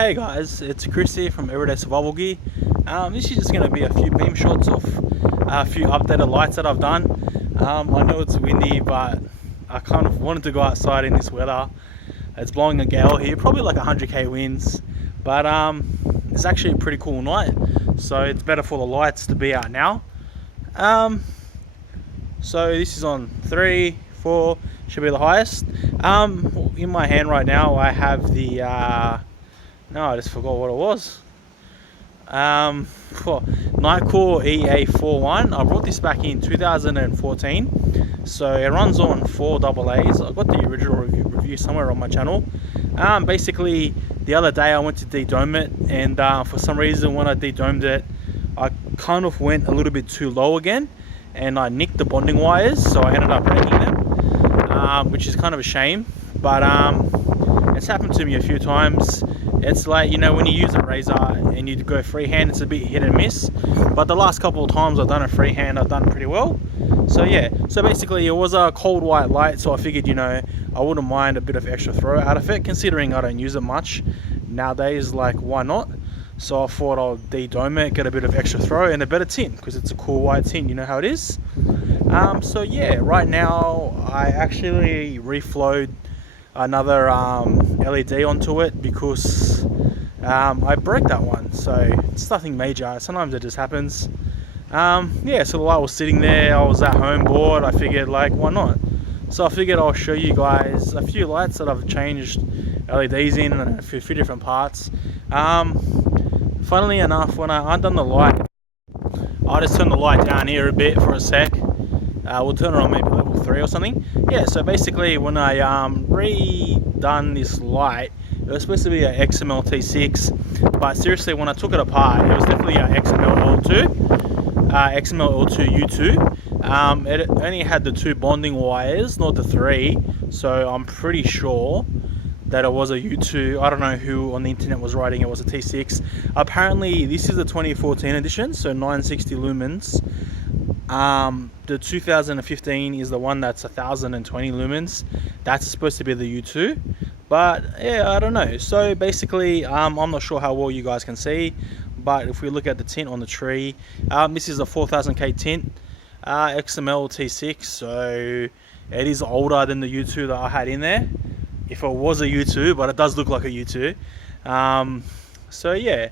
Hey guys, it's Chris here from Everyday Survival Gear. This is just going to be a few beam shots of a few updated lights that I've done. I know it's windy, but I kind of wanted to go outside in this weather. It's blowing a gale here, probably like 100k winds, but it's actually a pretty cool night, so it's better for the lights to be out now. So this is on 3, 4, should be the highest. In my hand right now I have the no, I just forgot what it was. For Nightcore EA41. I brought this back in 2014, so it runs on 4 AA's. I got the original review somewhere on my channel. Basically, the other day I went to de-dome it, and for some reason when I de-domed it, I kind of went a little bit too low again, and I nicked the bonding wires, so I ended up breaking them, which is kind of a shame. But it's happened to me a few times. It's like, you know, when you use a razor and you go freehand, it's a bit hit and miss. But the last couple of times I've done a freehand, I've done pretty well. So yeah, so basically it was a cold white light, so I figured, you know, I wouldn't mind a bit of extra throw out of it, considering I don't use it much nowadays. Like, why not? So I thought I'll de-dome it, get a bit of extra throw and a better tint, because it's a cool white tint, you know how it is. So yeah, right now I actually reflowed another LED onto it because I broke that one, so it's nothing major. Sometimes it just happens. Yeah, so the light was sitting there, I was at home bored, I figured, like, why not? So I figured I'll show you guys a few lights that I've changed LEDs in and a few different parts. Funnily enough, when I undone the light, I just turned the light down here a bit for a sec. We'll turn it on maybe level 3 or something. Yeah, so basically when I redone this light, it was supposed to be a XML T6, but seriously when I took it apart, it was definitely a XML L2 U2. It only had the 2 bonding wires, not the 3, so I'm pretty sure that it was a U2. I don't know who on the internet was writing it was a T6. Apparently this is the 2014 edition, so 960 lumens. The 2015 is the one that's 1020 lumens. That's supposed to be the U2, but yeah, I don't know. So basically, I'm not sure how well you guys can see, but if we look at the tint on the tree, this is a 4000K tint, XML T6, so it is older than the U2 that I had in there, if it was a U2, but it does look like a U2. So yeah,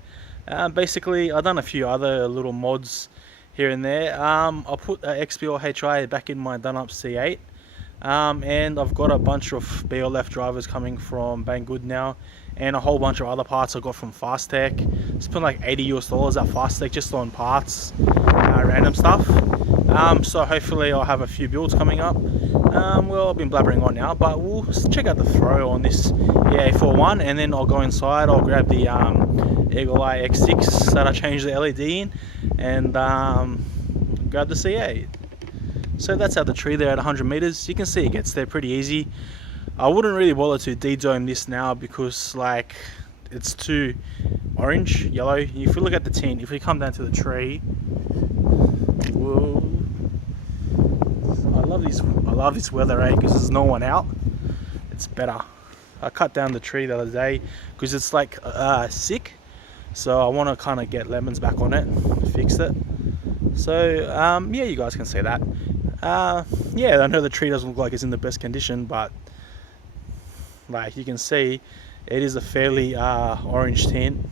basically I've done a few other little mods here and there. I put a XPL HI back in my done up C8, and I've got a bunch of BLF drivers coming from Banggood now, and a whole bunch of other parts I got from Fastech. Spent like $80 at Fastech just on parts, random stuff. So hopefully I'll have a few builds coming up. Well, I've been blabbering on now, but we'll check out the throw on this EA41, and then I'll go inside, I'll grab the Eagle Eye X6 that I changed the LED in, and grab the C8. So that's out the tree there at 100 meters. You can see it gets there pretty easy. I wouldn't really bother to de-dome this now because, like, it's too orange, yellow. If you look at the tint, if we come down to the tree, whoa, I love this weather, because there's no one out. It's better. I cut down the tree the other day because it's like sick, so I want to kind of get lemons back on it, fix it. So yeah, you guys can see that. Yeah, I know the tree doesn't look like it's in the best condition, but like you can see, it is a fairly orange tint.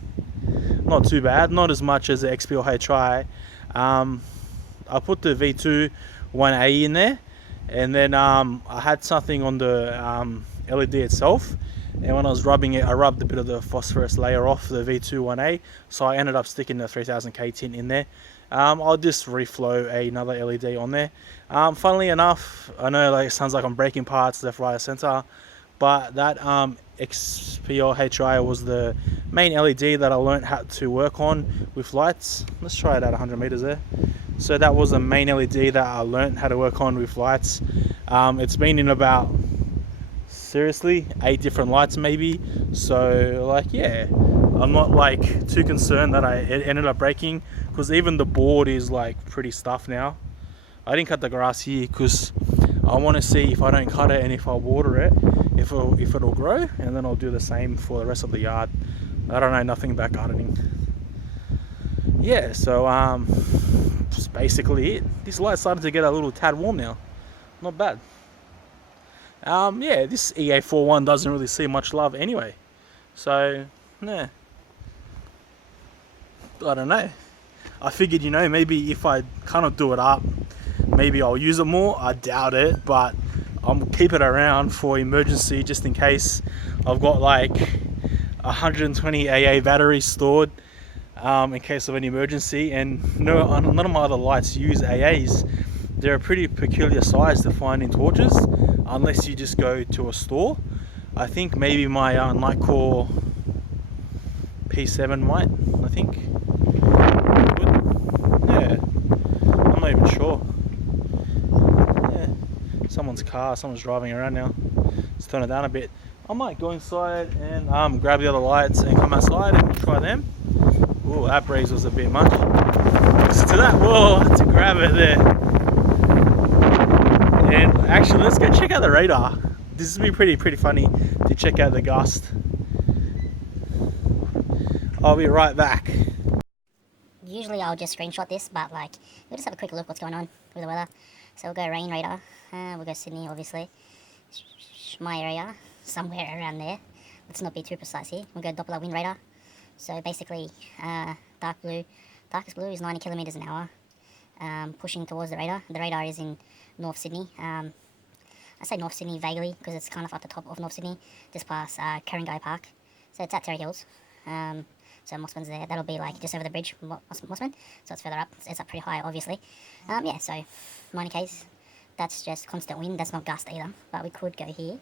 Not too bad, not as much as the XPL HI. I put the V2 1A in there, and then I had something on the LED itself, and when I was rubbing it, I rubbed a bit of the phosphorus layer off the V2 1A, so I ended up sticking the 3000K tint in there. I'll just reflow another LED on there. Funnily enough, I know, like, it sounds like I'm breaking parts left, right, center, but that XPL HI was the main LED that I learned how to work on with lights. Let's try it at 100 meters there. So that was the main LED that I learned how to work on with lights. It's been in about, seriously, 8 different lights maybe. So, like, yeah, I'm not like too concerned that it ended up breaking, because even the board is like pretty stuffed now. I didn't cut the grass here because I want to see if I don't cut it and if I water it, if it'll grow, and then I'll do the same for the rest of the yard. I don't know nothing about gardening. Yeah, so that's basically it. This light's starting to get a little tad warm now. Not bad. Yeah, this EA41 doesn't really see much love anyway. So, yeah. I don't know. I figured, you know, maybe if I kind of do it up, maybe I'll use it more. I doubt it, but I'll keep it around for emergency just in case. I've got like 120 AA batteries stored in case of an emergency, and none of my other lights use AAs. They're a pretty peculiar size to find in torches unless you just go to a store. I think maybe my Nightcore P7 might, I think. Yeah, I'm not even sure. Yeah, someone's driving around now. Let's turn it down a bit. I might go inside and grab the other lights and come outside and try them. Oh, that breeze was a bit much. Listen to that. Whoa, I had to grab it there. And actually, let's go check out the radar. This is pretty funny to check out the gust. I'll be right back. Usually I'll just screenshot this, but like, we'll just have a quick look what's going on with the weather. So we'll go rain radar, we'll go Sydney obviously, my area, somewhere around there. Let's not be too precise here. We'll go Doppler wind radar. So basically, darkest blue is 90 kilometers an hour, pushing towards the radar. The radar is in North Sydney. I say North Sydney vaguely because it's kind of at the top of North Sydney, just past Karangai Park. So it's at Terry Hills. So Mossman's there. That'll be like just over the bridge, Mossman. So it's further up. It's up pretty high, obviously. Yeah, so 90 k's. That's just constant wind. That's not gust either. But we could go here.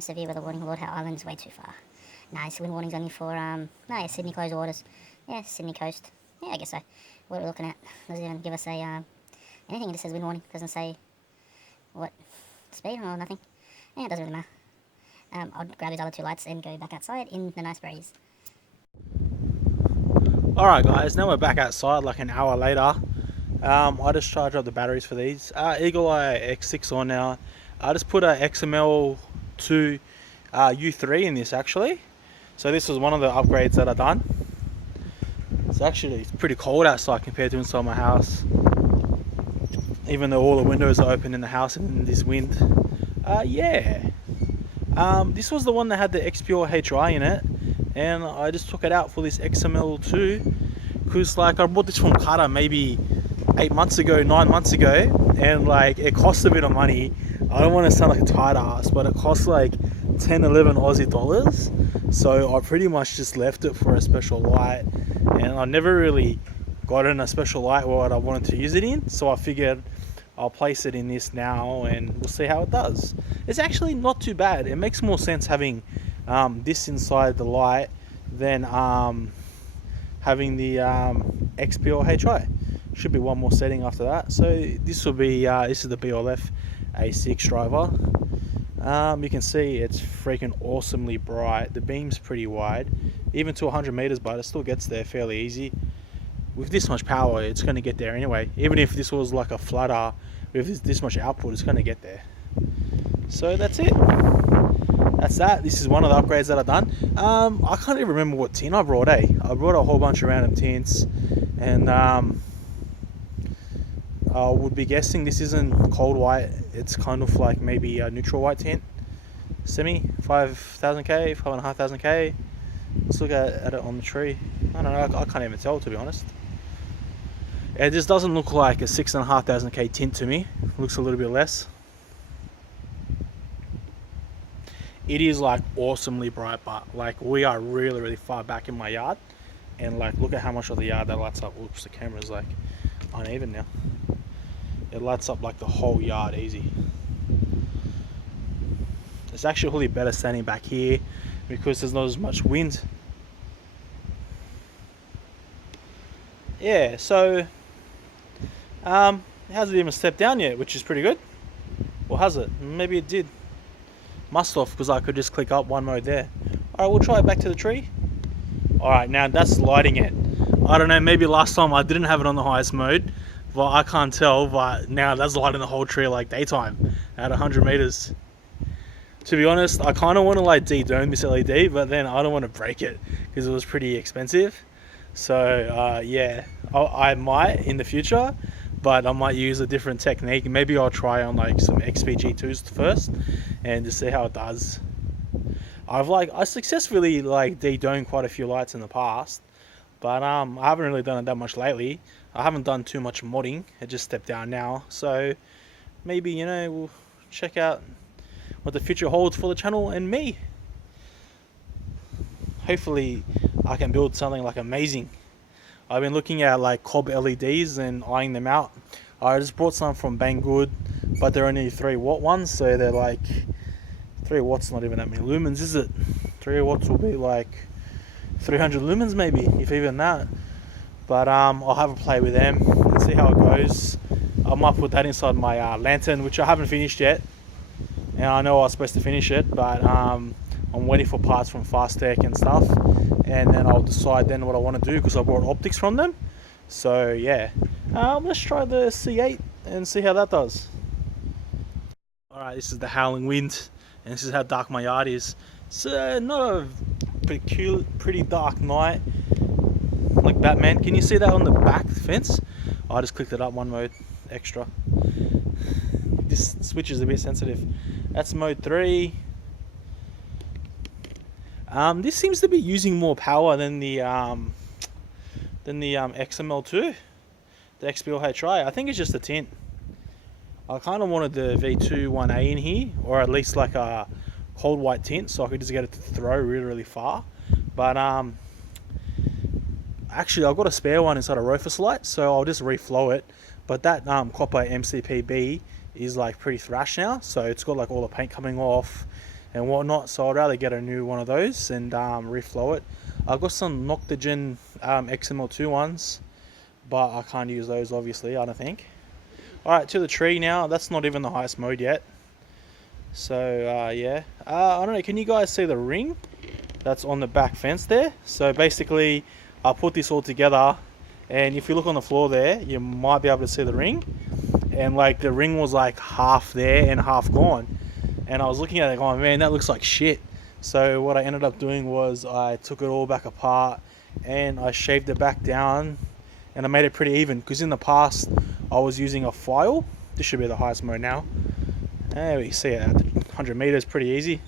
Severe weather warning. Lord Howe Island is way too far. Nice. Wind warning's only for no, yeah, Sydney closed waters. Yeah, Sydney coast. Yeah, I guess so. What are we looking at? Doesn't even give us a anything. It just says wind warning. Doesn't say what speed or nothing. Yeah, it doesn't really matter. I'll grab these other two lights and go back outside in the nice breeze. Alright guys, now we're back outside like an hour later. I just charged up the batteries for these. Eagle Eye X6 on now. I just put a XML2 U3 in this actually. So this was one of the upgrades that I done. It's pretty cold outside compared to inside my house. Even though all the windows are open in the house and in this wind. Yeah. This was the one that had the XPure HI in it. And I just took it out for this XML2 because like I bought this from Qatar maybe 9 months ago, and like it cost a bit of money. I don't want to sound like a tight ass, but it cost like 10-11 Aussie dollars. So I pretty much just left it for a special light, and I never really got in a special light what I wanted to use it in. So I figured I'll place it in this now and we'll see how it does. It's actually not too bad. It makes more sense having this inside the light than having the XPure HI. Should be one more setting after that. So this will be this is the BLF A6 driver. You can see it's freaking awesomely bright. The beam's pretty wide, even to 100 meters, but it still gets there fairly easy. With this much power, it's going to get there anyway. Even if this was like a flutter with this much output, it's going to get there. So that's it. That's that. This is one of the upgrades that I've done. I can't even remember what tint I brought, I brought a whole bunch of random tints, and I would be guessing this isn't cold white. It's kind of like maybe a neutral white tint. Semi, 5,000K, 5,500K. Let's look at it on the tree. I don't know, I can't even tell, to be honest. It just doesn't look like a 6,500K tint to me. It looks a little bit less. It is like awesomely bright, but like we are really far back in my yard, and like look at how much of the yard that lights up. Oops, the camera's like uneven now. It lights up like the whole yard easy. It's actually really better standing back here because there's not as much wind. Yeah, so it hasn't even stepped down yet, which is pretty good. Or has it? Maybe it did. Must have, because I could just click up one mode there. Alright, we'll try it back to the tree. Alright, now that's lighting it. I don't know, maybe last time I didn't have it on the highest mode, but I can't tell, but now that's lighting the whole tree like daytime at 100 meters. To be honest, I kind of want to like de-dome this LED, but then I don't want to break it because it was pretty expensive. So yeah, I might in the future, but I might use a different technique. Maybe I'll try on like some XPG2s first and just see how it does. I successfully like de-domed quite a few lights in the past, but I haven't really done it that much lately. I haven't done too much modding. I just stepped down now, so maybe, you know, we'll check out what the future holds for the channel and me. Hopefully I can build something like amazing. I've been looking at like cob LEDs and eyeing them out. I just bought some from Banggood, but they're only 3-watt ones, so they're like 3 watts, not even that many lumens, is it? 3 watts will be like 300 lumens maybe, if even that. But I'll have a play with them and see how it goes. I might put that inside my lantern, which I haven't finished yet. And I know I was supposed to finish it, but I'm waiting for parts from Fast Tech and stuff, and then I'll decide then what I want to do, because I bought optics from them. So yeah, let's try the C8 and see how that does. Alright, this is the howling wind, and this is how dark my yard is. It's not a pretty dark night like Batman. Can you see that on the back fence? I just clicked it up one mode extra. This switch is a bit sensitive. That's mode 3. This seems to be using more power than the XML2, the XPLHI. I think it's just the tint. I kind of wanted the V2 1A in here, or at least like a cold white tint, so I could just get it to throw really far. But actually I've got a spare one inside a Rofus light, so I'll just reflow it. But that copper MCPB is like pretty thrashed now, so it's got like all the paint coming off and whatnot, so I'd rather get a new one of those and reflow it. I've got some Noctogen XML2 ones, but I can't use those obviously, I don't think. Alright, to the tree now. That's not even the highest mode yet. So yeah, I don't know, can you guys see the ring that's on the back fence there? So basically I put this all together, and if you look on the floor there, you might be able to see the ring. And like the ring was like half there and half gone, and I was looking at it going, man, that looks like shit. So what I ended up doing was I took it all back apart and I shaved it back down, and I made it pretty even, because in the past I was using a file. This should be the highest mode now. There we see it at 100 meters, pretty easy.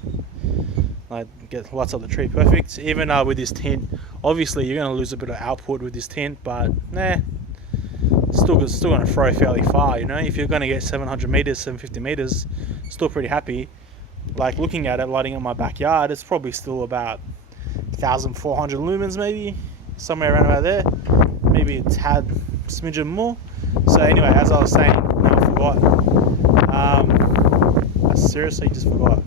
Like get lights up the tree perfect. Even with this tint, obviously you're going to lose a bit of output with this tint, but nah, still going to throw fairly far, you know. If you're going to get 700 meters, 750 meters, still pretty happy. Like looking at it, lighting up my backyard, it's probably still about 1,400 lumens, maybe somewhere around about there, maybe a tad smidgen more. So anyway, as I was saying, no, I forgot. I seriously just forgot.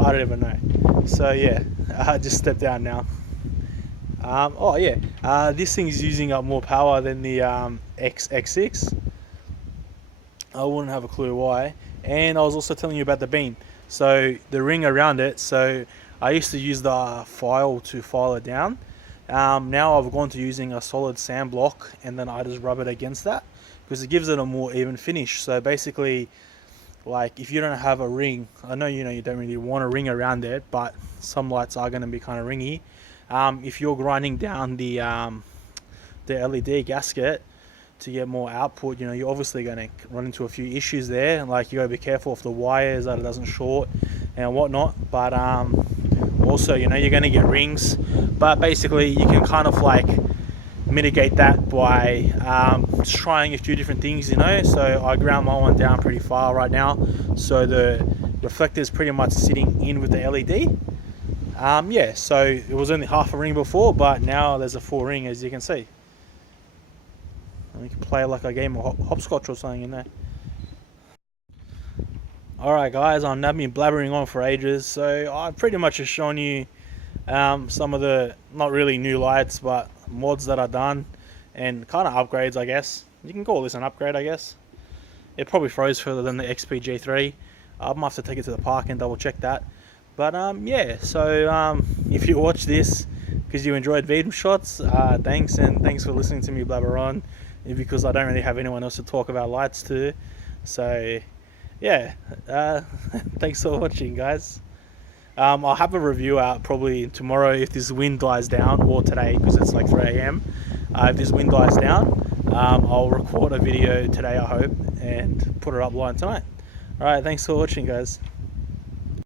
I don't even know. So yeah, I just stepped down now. Oh yeah, this thing is using up more power than the X6. I wouldn't have a clue why. And I was also telling you about the beam. So the ring around it, so I used to use the file to file it down. Now I've gone to using a solid sand block, and then I just rub it against that, because it gives it a more even finish. So basically, like if you don't have a ring, I know you don't really want a ring around it, but some lights are going to be kind of ringy. If you're grinding down the LED gasket to get more output, you're obviously going to run into a few issues there. Like you got to be careful of the wires that it doesn't short and whatnot. But also, you're going to get rings. But basically, you can kind of like mitigate that by trying a few different things, So I ground my one down pretty far right now, so the reflector is pretty much sitting in with the LED. Yeah, so it was only half a ring before, but now there's a full ring, as you can see. And we can play like a game of hopscotch or something in there. Alright guys, I've now been blabbering on for ages, so I pretty much have shown you some of the, not really new lights, but mods that I've done, and kind of upgrades, I guess. You can call this an upgrade, I guess. It probably throws further than the XPG3. I might have to take it to the park and double check that. But yeah, so if you watch this because you enjoyed Veedom shots, thanks, and thanks for listening to me blabber on, because I don't really have anyone else to talk about lights to. So yeah, thanks for watching, guys. I'll have a review out probably tomorrow if this wind dies down, or today because it's like 3 a.m. If this wind dies down, I'll record a video today, I hope, and put it up line tonight. Alright, thanks for watching, guys.